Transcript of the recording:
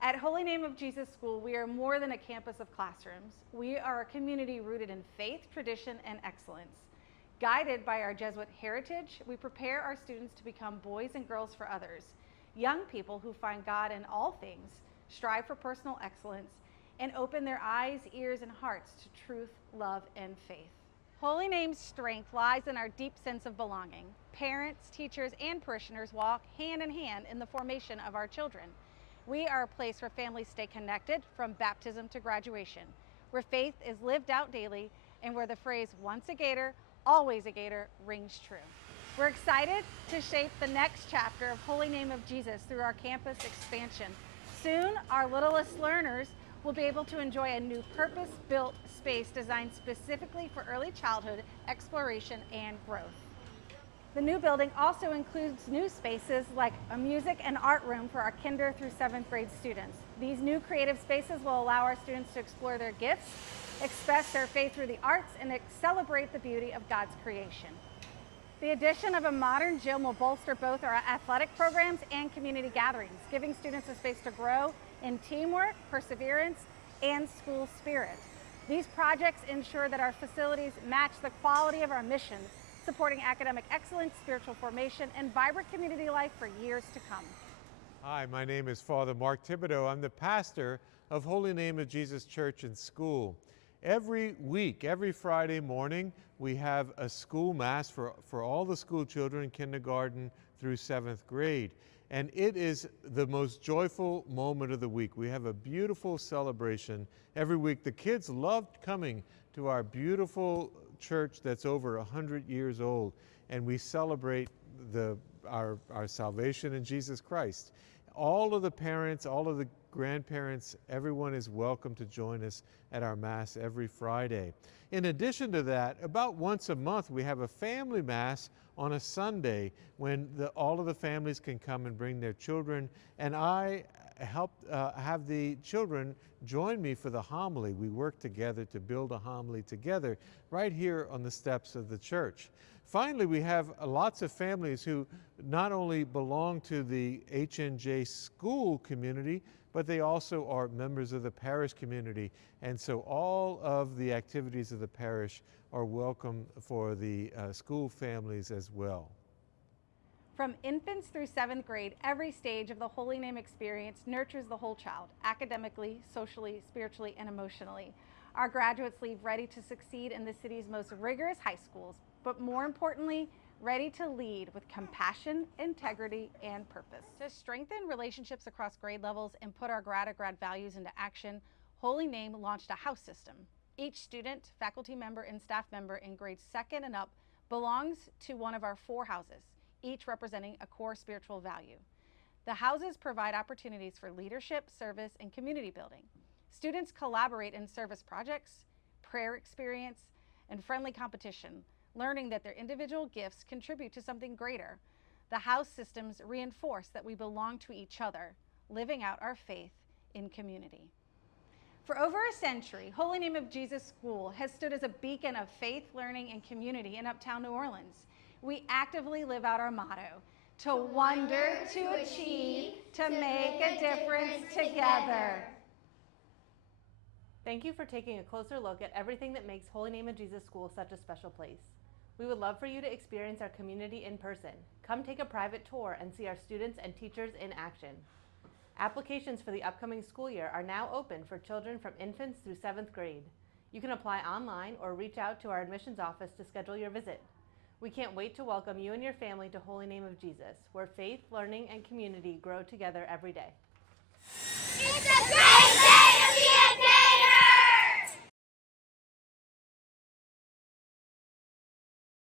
At Holy Name of Jesus School, we are more than a campus of classrooms. We are a community rooted in faith, tradition, and excellence. Guided by our Jesuit heritage, we prepare our students to become boys and girls for others, young people who find God in all things, strive for personal excellence, and open their eyes, ears, and hearts to truth, love, and faith. Holy Name's strength lies in our deep sense of belonging. Parents, teachers, and parishioners walk hand in hand in the formation of our children. We are a place where families stay connected from baptism to graduation, where faith is lived out daily, and where the phrase, once a Gator, always a Gator, rings true. We're excited to shape the next chapter of Holy Name of Jesus through our campus expansion. Soon, our littlest learners will be able to enjoy a new purpose-built space designed specifically for early childhood exploration and growth. The new building also includes new spaces like a music and art room for our kinder through 7th grade students. These new creative spaces will allow our students to explore their gifts, express their faith through the arts, and celebrate the beauty of God's creation. The addition of a modern gym will bolster both our athletic programs and community gatherings, giving students a space to grow in teamwork, perseverance, and school spirit. These projects ensure that our facilities match the quality of our mission, supporting academic excellence, spiritual formation, and vibrant community life for years to come. Hi, my name is Father Mark Thibodeau. I'm the pastor of Holy Name of Jesus Church and School. Every week, every Friday morning, we have a school mass for all the school children, kindergarten through 7th grade. And it is the most joyful moment of the week. We have a beautiful celebration every week. The kids loved coming to our beautiful church that's over 100 years old, and we celebrate our salvation in Jesus Christ. All of the parents, all of the grandparents, everyone is welcome to join us at our Mass every Friday. In addition to that, about once a month we have a family Mass on a Sunday when all of the families can come and bring their children, and I help have the children join me for the homily. We work together to build a homily together right here on the steps of the church. Finally, we have lots of families who not only belong to the HNJ school community, but they also are members of the parish community. And so all of the activities of the parish are welcome for the school families as well. From infants through 7th grade, every stage of the Holy Name experience nurtures the whole child, academically, socially, spiritually, and emotionally. Our graduates leave ready to succeed in the city's most rigorous high schools, but more importantly, ready to lead with compassion, integrity, and purpose. To strengthen relationships across grade levels and put our grad values into action, Holy Name launched a house system. Each student, faculty member, and staff member in grades 2nd and up belongs to one of our 4 houses, each representing a core spiritual value. The houses provide opportunities for leadership, service, and community building. Students collaborate in service projects, prayer experience, and friendly competition, learning that their individual gifts contribute to something greater. The house systems reinforce that we belong to each other, living out our faith in community. For over a century, Holy Name of Jesus School has stood as a beacon of faith, learning, and community in Uptown New Orleans. We actively live out our motto, to wonder, to achieve, to make a difference together. Thank you for taking a closer look at everything that makes Holy Name of Jesus School such a special place. We would love for you to experience our community in person. Come take a private tour and see our students and teachers in action. Applications for the upcoming school year are now open for children from infants through 7th grade. You can apply online or reach out to our admissions office to schedule your visit. We can't wait to welcome you and your family to Holy Name of Jesus, where faith, learning, and community grow together every day. It's a great